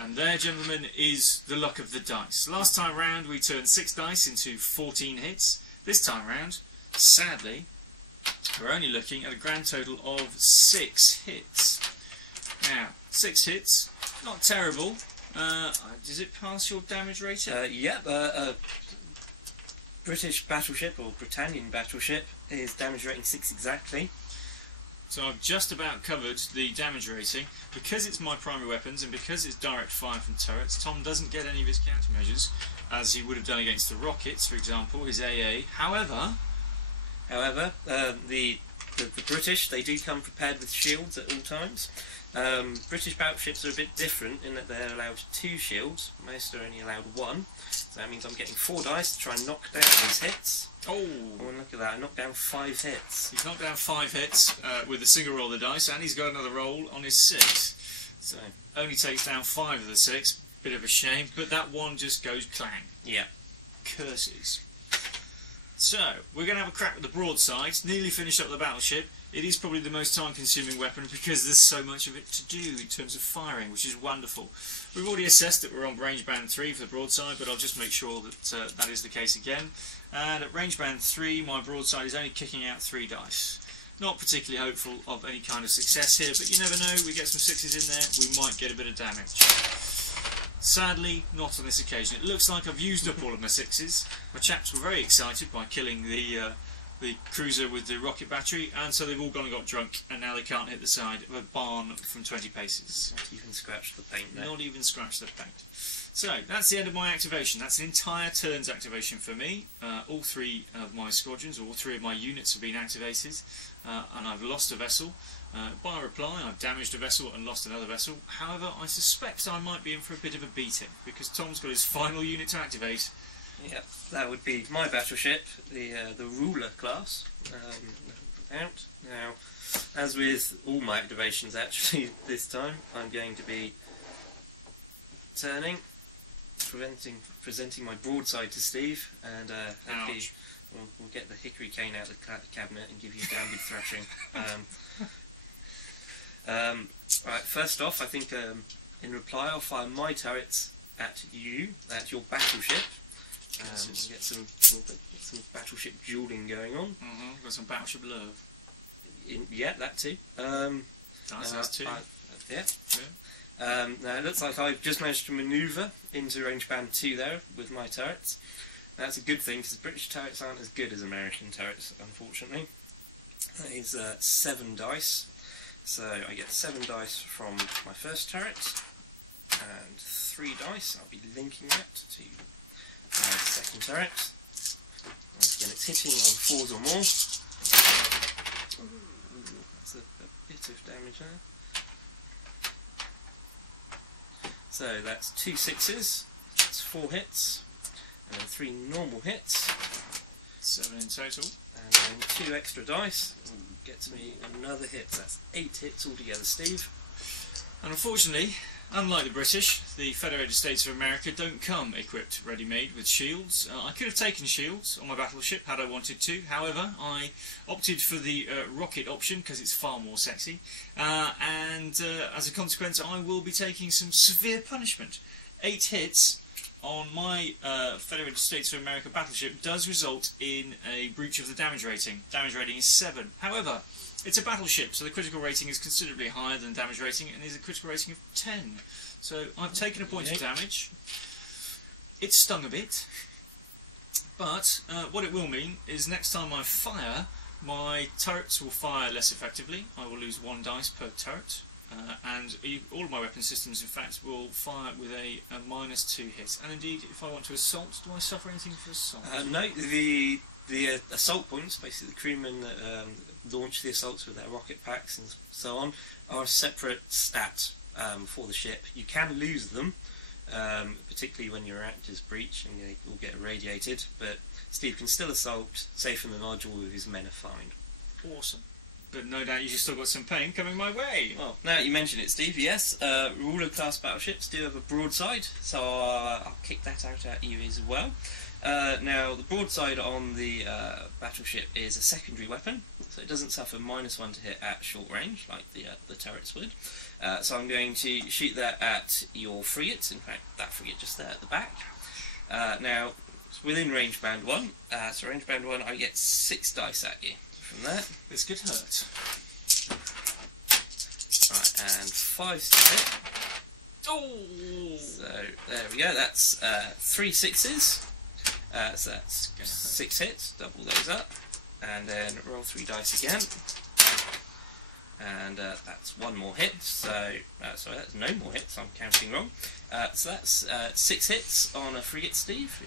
And there, gentlemen, is the luck of the dice. Last time round we turned 6 dice into 14 hits. This time round, sadly, we're only looking at a grand total of 6 hits. Now, 6 hits, not terrible. Does it pass your damage rating? Yeah, British battleship, or Britannian battleship, is damage rating 6 exactly. So I've just about covered the damage rating. Because it's my primary weapons and because it's direct fire from turrets, Tom doesn't get any of his countermeasures, as he would have done against the rockets, for example, his AA. However, the British, they do come prepared with shields at all times. British battleships are a bit different in that they're allowed 2 shields. Most are only allowed 1. So that means I'm getting 4 dice to try and knock down these hits. oh, Look at that, I knocked down 5 hits. he's knocked down 5 hits with a single roll of the dice, and he's got another roll on his 6. So only takes down 5 of the 6. Bit of a shame, but that one just goes clang. Yeah. Curses. So, we're going to have a crack with the broadside, nearly finished up the battleship. It is probably the most time-consuming weapon because there's so much of it to do in terms of firing, which is wonderful. We've already assessed that we're on range band 3 for the broadside, but I'll just make sure that that is the case again. And at range band 3, my broadside is only kicking out 3 dice. Not particularly hopeful of any kind of success here, but you never know, we get some 6s in there, we might get a bit of damage. Sadly, not on this occasion. It looks like I've used up all of my 6s. My chaps were very excited by killing the cruiser with the rocket battery, and so they've all gone and got drunk, and now they can't hit the side of a barn from 20 paces. Not even scratch the paint there. Not even scratch the paint. So, that's the end of my activation. That's an entire turn's activation for me. All 3 of my squadrons, all 3 of my units have been activated, and I've lost a vessel. By reply, I've damaged a vessel and lost another vessel. However, I suspect I might be in for a bit of a beating, because Tom's got his final unit to activate. Yep, that would be my battleship, the ruler class. Now, as with all my activations actually this time, I'm going to be turning, presenting my broadside to Steve, and hopefully we'll get the hickory cane out of the cabinet and give you a damn good thrashing. Right, first off, I think in reply I'll fire my turrets at you, at your battleship. We'll get some battleship dueling going on. Got some battleship love. Yeah, that too. Nice, that's 2. Yeah. Now it looks like I've just managed to manoeuvre into range band 2 there with my turrets. That's a good thing because British turrets aren't as good as American turrets, unfortunately. That is 7 dice. So I get 7 dice from my first turret and 3 dice. I'll be linking that to my second turret. Once again, it's hitting on 4s or more. Ooh, that's a bit of damage there. So that's 2 6s, that's 4 hits, and then 3 normal hits. 7 in total. And then 2 extra dice. Ooh, gets me another hit. That's 8 hits altogether, Steve. And unfortunately, unlike the British, the Federated States of America don't come equipped ready-made with shields. I could have taken shields on my battleship had I wanted to. However, I opted for the rocket option because it's far more sexy. And as a consequence, I will be taking some severe punishment. 8 hits on my Federated States of America battleship does result in a breach of the damage rating. Damage rating is 7. However, it's a battleship, so the critical rating is considerably higher than the damage rating, and is a critical rating of 10. So I've taken a point of damage. It stung a bit, but what it will mean is next time I fire, my turrets will fire less effectively. I will lose 1 dice per turret, and all of my weapon systems, in fact, will fire with a -2 hit. And indeed, if I want to assault, do I suffer anything for assault? No, the assault points, basically the crewmen that launch the assaults with their rocket packs and so on, are a separate stat for the ship. You can lose them, particularly when your reactors breach and they all get irradiated, but Steve can still assault safe in the nodule if his men are fine. Awesome. But no doubt you've still got some pain coming my way. Well, now that you mention it, Steve, yes, ruler class battleships do have a broadside, so I'll kick that out at you as well. Now, the broadside on the battleship is a secondary weapon, so it doesn't suffer -1 to hit at short range, like the turrets would. So I'm going to shoot that at your frigate, in fact, that frigate just there at the back. Now, it's within range band 1, so range band 1, I get 6 dice at you from that. This could hurt. Right, and 5 to hit. Oh! So, there we go, that's 3 6s. So that's 6 hits, double those up, and then roll 3 dice again, and that's 1 more hit, so, sorry, that's no more hits, I'm counting wrong, so that's 6 hits on a frigate, Steve.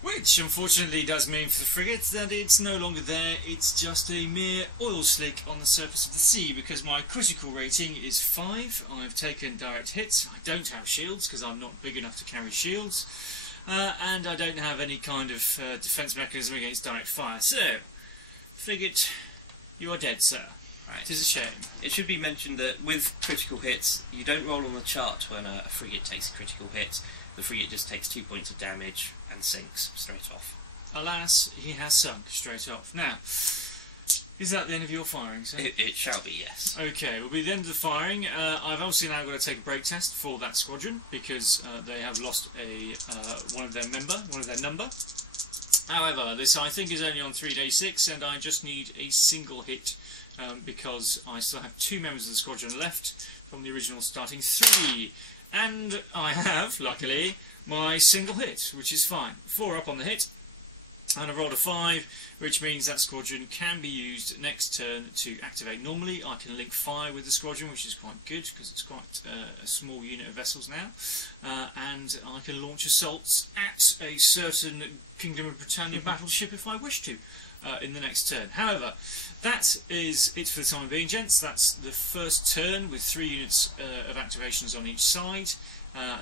Which unfortunately does mean for the frigate that it's no longer there, it's just a mere oil slick on the surface of the sea, because my critical rating is 5, I've taken direct hits, I don't have shields because I'm not big enough to carry shields. And I don't have any kind of defence mechanism against direct fire. So, frigate, you are dead, sir. Right. It is a shame. It should be mentioned that with critical hits, you don't roll on the chart when a frigate takes a critical hit. The frigate just takes 2 points of damage and sinks straight off. Alas, he has sunk straight off. Now, is that the end of your firing, sir? It shall be, yes. Okay, will be the end of the firing. I've obviously now got to take a break test for that squadron because they have lost one of their number. However, this I think is only on 3-day 6, and I just need a single hit because I still have 2 members of the squadron left from the original starting 3, and I have, luckily, my single hit, which is fine. 4 up on the hit. And I've rolled a 5, which means that squadron can be used next turn to activate. Normally I can link fire with the squadron, which is quite good because it's quite a small unit of vessels now, and I can launch assaults at a certain Kingdom of Britannia Battleship if I wish to in the next turn. However, that is it for the time being, gents. That's the first turn with 3 units of activations on each side.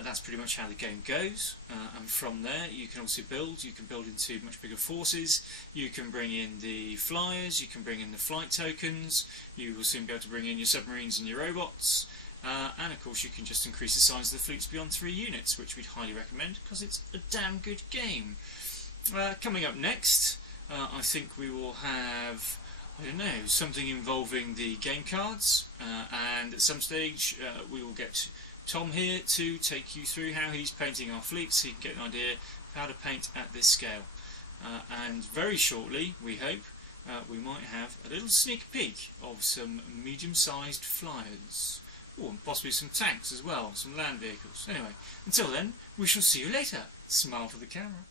That's pretty much how the game goes, and from there you can also build. You can build into much bigger forces, you can bring in the flyers, you can bring in the flight tokens, you will soon be able to bring in your submarines and your robots, and of course you can just increase the size of the fleets beyond 3 units, which we'd highly recommend because it's a damn good game. Coming up next, I think we will have, I don't know, something involving the game cards, and at some stage we will get Tom here to take you through how he's painting our fleet so you can get an idea of how to paint at this scale. And very shortly, we hope, we might have a little sneak peek of some medium-sized flyers. Oh, and possibly some tanks as well, some land vehicles. Anyway, until then, we shall see you later. Smile for the camera.